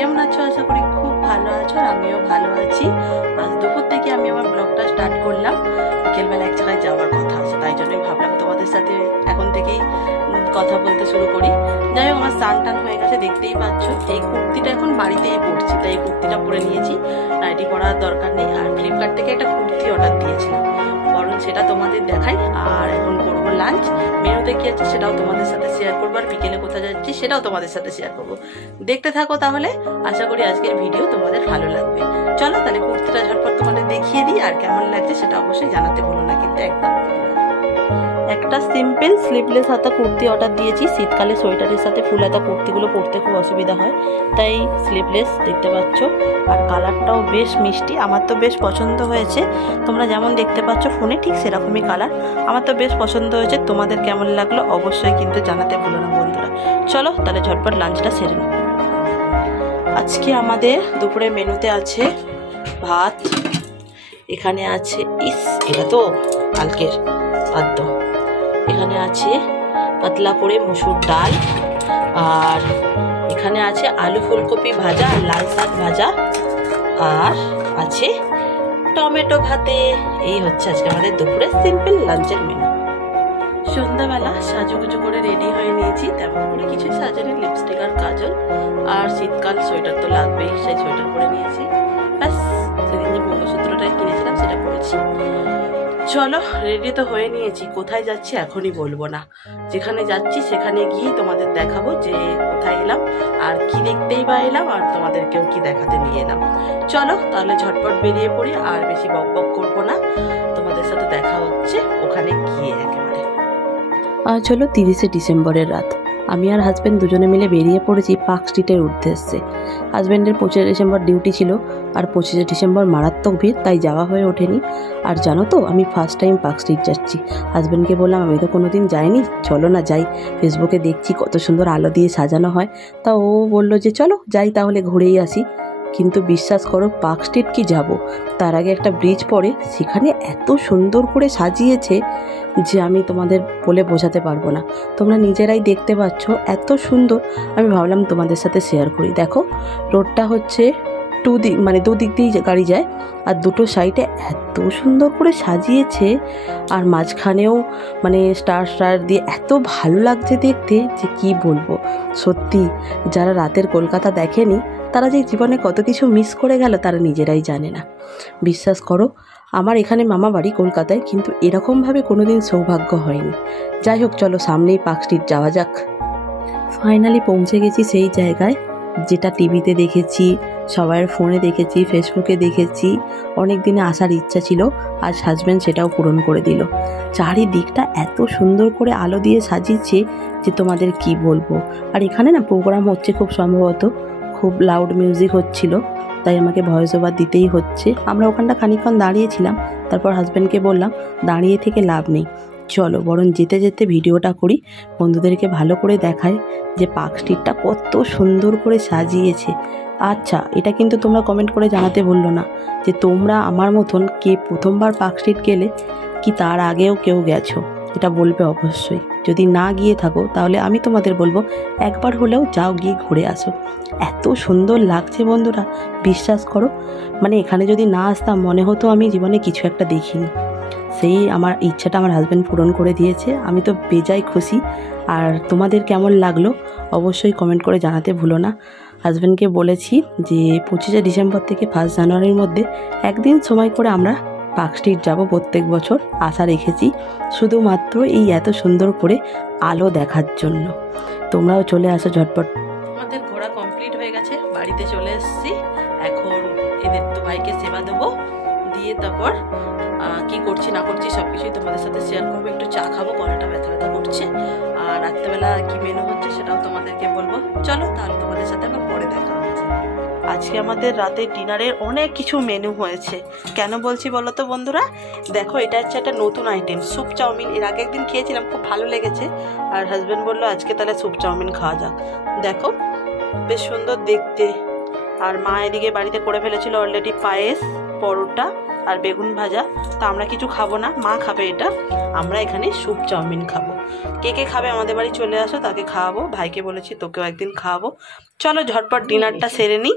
কেমন আছো? আশা করি খুব ভালো আছো আর আমিও ভালো আছি। আজ দুপুর থেকে আমি আমার ব্লগটা স্টার্ট করলাম। বিকেলবেলা এক জায়গায় যাওয়ার কথা আছে, তাই জন্যই ভাবলাম তোমাদের সাথে এখন থেকেই কথা বলতে শুরু করি। যাই হোক, আমার স্নান টান হয়ে গেছে, দেখতেই পাচ্ছ। এই কুর্তিটা এখন বাড়িতেই পরছি, তাই এই কুর্তিটা পরে নিয়েছি। নাইটি পরার দরকার নেই। আর ফ্লিপকার্ট থেকে একটা কুর্তি অর্ডার দিয়েছিলাম, বরং সেটা তোমাদের দেখাই। আর এখন করবো লাঞ্চ। মেনুতে কি আছে সেটাও তোমাদের সাথে শেয়ার করবো, আর বিকেলে কোথায় যাচ্ছি সেটাও তোমাদের সাথে শেয়ার করবো। দেখতে থাকো তাহলে। আশা করি আজকের ভিডিও তোমাদের ভালো লাগবে। চলো তাহলে কুর্তিটা ঝটপট তোমাদের দেখিয়ে দিই, আর কেমন লাগছে সেটা অবশ্যই জানাতে ভুলো না কিন্তু একদম। একটা সিম্পল স্লিভলেস হাতা কুর্তি অর্ডার দিয়েছি। শীতকালে সোয়েটারের সাথে ফুল হাতা কুর্তিগুলো পরতে খুব অসুবিধা হয়, তাই স্লিভলেস দেখতে পাচ্ছ। আর কালারটাও বেশ মিষ্টি, আমার তো বেশ পছন্দ হয়েছে। তোমরা যেমন দেখতে পাচ্ছ ফোনে, ঠিক সেরকমই কালার। আমার তো বেশ পছন্দ হয়েছে। তোমাদের কেমন লাগলো অবশ্যই কিন্তু জানাতে ভুলো না বন্ধুরা। চলো তাহলে ঝটপট লাঞ্চটা সেরে নিই। আজকে আমাদের দুপুরে মেনুতে আছে ভাত, এখানে আছে এটা তো কালকের খাদ্য, এখানে আছে পাতলা করে মুসুর ডাল, আর এখানে আছে আলু ফুলকপি ভাজা আর লাল শাক ভাজা, আর আছে টমেটো ভাতে। এই হচ্ছে আজকে আমাদের দুপুরে সিম্পল লাঞ্চের মেনু। সন্ধ্যাবেলা সাজুগুজু করে রেডি হয়ে নিয়েছি, তেমন করে কিছু সাজানো, লিপস্টিক আর কাজল, আর শীতকাল সোয়েটার তো লাগবেই, সেই সোয়েটার পরে নিয়েছি। ব্যাস, সেদিন যে মঙ্গলসূত্রটা কিনেছিলাম সেটা পরেছি। চলো রেডি তো হয়ে নিয়েছি, কোথায় যাচ্ছি এখনই বলবো না। যেখানে যাচ্ছি সেখানে গিয়ে তোমাদের দেখাবো যে কোথায় এলাম আর কি দেখতেই বা এলাম, আর তোমাদেরকেও কি দেখাতে নিয়ে এলাম। চলো তাহলে ঝটপট বেরিয়ে পড়ি, আর বেশি বক বক করবো না। তোমাদের সাথে দেখা হচ্ছে ওখানে গিয়ে একেবারে। আজ হলো 30শে ডিসেম্বরের রাত। আমি আর হাজব্যান্ড দুজনে মিলে বেরিয়ে পড়েছি পার্ক স্ট্রিটের উদ্দেশ্যে। হাজব্যান্ডের 25শে ডিসেম্বর ডিউটি ছিল, আর 25শে ডিসেম্বর মারাত্মক ভিড়, তাই যাওয়া হয়ে ওঠেনি। আর জানো তো, আমি ফার্স্ট টাইম পার্ক স্ট্রিট যাচ্ছি। হাজব্যান্ডকে বললাম আমি তো কোনোদিন যাইনি, চলো না যাই। ফেসবুকে দেখছি কত সুন্দর আলো দিয়ে সাজানো হয়, তা ও বললো যে চলো যাই তাহলে ঘুরেই আসি। কিন্তু বিশ্বাস করো, পার্ক স্ট্রিট কি যাব, তার আগে একটা ব্রিজ পড়ে, সেখানে এত সুন্দর করে সাজিয়েছে যে আমি তোমাদের বলে বোঝাতে পারবো না। তোমরা নিজেরাই দেখতে পাচ্ছ এত সুন্দর। আমি ভাবলাম তোমাদের সাথে শেয়ার করি। দেখো, রোডটা হচ্ছে দুদিক দিয়েই গাড়ি যায়, আর দুটো সাইডে এত সুন্দর করে সাজিয়েছে, আর মাঝখানেও স্টার দিয়ে এত ভালো লাগছে দেখতে যে কি বলবো। সত্যি যারা রাতের কলকাতা দেখেনি, তারা যে জীবনে কত কিছু মিস করে গেল তারা নিজেরাই জানে না। বিশ্বাস করো, আমার এখানে মামা বাড়ি কলকাতায়, কিন্তু এরকমভাবে কোনোদিন সৌভাগ্য হয়নি। যাই হোক, চলো সামনেই পার্ক স্ট্রিট যাওয়া যাক। ফাইনালি পৌঁছে গেছি সেই জায়গায় যেটা টিভিতে দেখেছি, সবার ফোনে দেখেছি, ফেসবুকে দেখেছি। অনেক দিনে আসার ইচ্ছা ছিল, আজ হাজব্যান্ড সেটাও পূরণ করে দিল। চারিদিকটা এত সুন্দর করে আলো দিয়ে সাজিয়েছে যে তোমাদের কি বলবো। আর এখানে না প্রোগ্রাম হচ্ছে, খুব সম্ভবত খুব লাউড মিউজিক হচ্ছিল, তাই আমাকে ভয়েস ওভার দিতেই হচ্ছে। আমরা ওখানটা খানিকক্ষণ দাঁড়িয়েছিলাম, তারপর হাজব্যান্ডকে বললাম দাঁড়িয়ে থেকে লাভ নেই, চলো বরং যেতে যেতে ভিডিওটা করি, বন্ধুদেরকে ভালো করে দেখায় যে পার্ক স্ট্রিটটা কত সুন্দর করে সাজিয়েছে। আচ্ছা, এটা কিন্তু তোমরা কমেন্ট করে জানাতে ভুললো না যে তোমরা আমার মতন কে প্রথমবার পার্ক স্ট্রিট গেলে, কি তার আগেও কেউ গেছো, এটা বলবে অবশ্যই। যদি না গিয়ে থাকো তাহলে আমি তোমাদের বলবো একবার হলেও যাও, গিয়ে ঘুরে আসো। এত সুন্দর লাগছে বন্ধুরা, বিশ্বাস করো। এখানে যদি না আসতাম মনে হতো আমি জীবনে কিছু একটা দেখিনি। সেই আমার ইচ্ছাটা আমার হাজব্যান্ড পূরণ করে দিয়েছে, আমি তো বেজায় খুশি। আর তোমাদের কেমন লাগলো অবশ্যই কমেন্ট করে জানাতে ভুলো না। হাজব্যান্ডকে বলেছি যে 25শে ডিসেম্বর থেকে 1 জানুয়ারির মধ্যে একদিন সময় করে আমরা পার্ক স্ট্রিট যাবো। প্রত্যেক বছর আশা রেখেছি শুধুমাত্র এই এত সুন্দর করে আলো দেখার জন্য। তোমরাও চলে আসো ঝটপট। আমাদের ঘোরা কমপ্লিট হয়ে গেছে, বাড়িতে চলে এসেছি। এখন এদের তো ভাইকে সেবা দেবো, দিয়ে তারপর কি করছি না করছি সব কিছুই তোমাদের সাথে শেয়ার করবো। একটু চা খাবো, গলাটা ব্যথা ব্যথা করছে। আর রাত্রেবেলা কি মেনু হচ্ছে সেটাও তোমাদেরকে বলবো। চলো তাহলে তোমাদের সাথে আবার পরে দেখা হচ্ছে। আজকে আমাদের রাতে ডিনারের অনেক কিছু মেনু হয়েছে। কেন বলছি বলো তো বন্ধুরা, দেখো এটা হচ্ছে একটা নতুন আইটেম, স্যুপ চাউমিন। এর আগে একদিন খেয়েছিলাম, খুব ভালো লেগেছে। আর হাজব্যান্ড বললো আজকে তাহলে স্যুপ চাউমিন খাওয়া যাক। দেখো বেশ সুন্দর দেখতে। আর মা এদিকে বাড়িতে করে ফেলেছিল অলরেডি পায়েস, পরোটা আর বেগুন ভাজা। তো আমরা কিছু খাবো না, মা খাবে এটা। আমরা এখানে স্যুপ চাউমিন খাবো। কে কে খাবে আমাদের বাড়ি চলে আসো, তাকে খাওয়াবো। ভাইকে বলেছি তোকেও একদিন খাওয়াবো। চলো ঝটপট ডিনারটা সেরে নিই।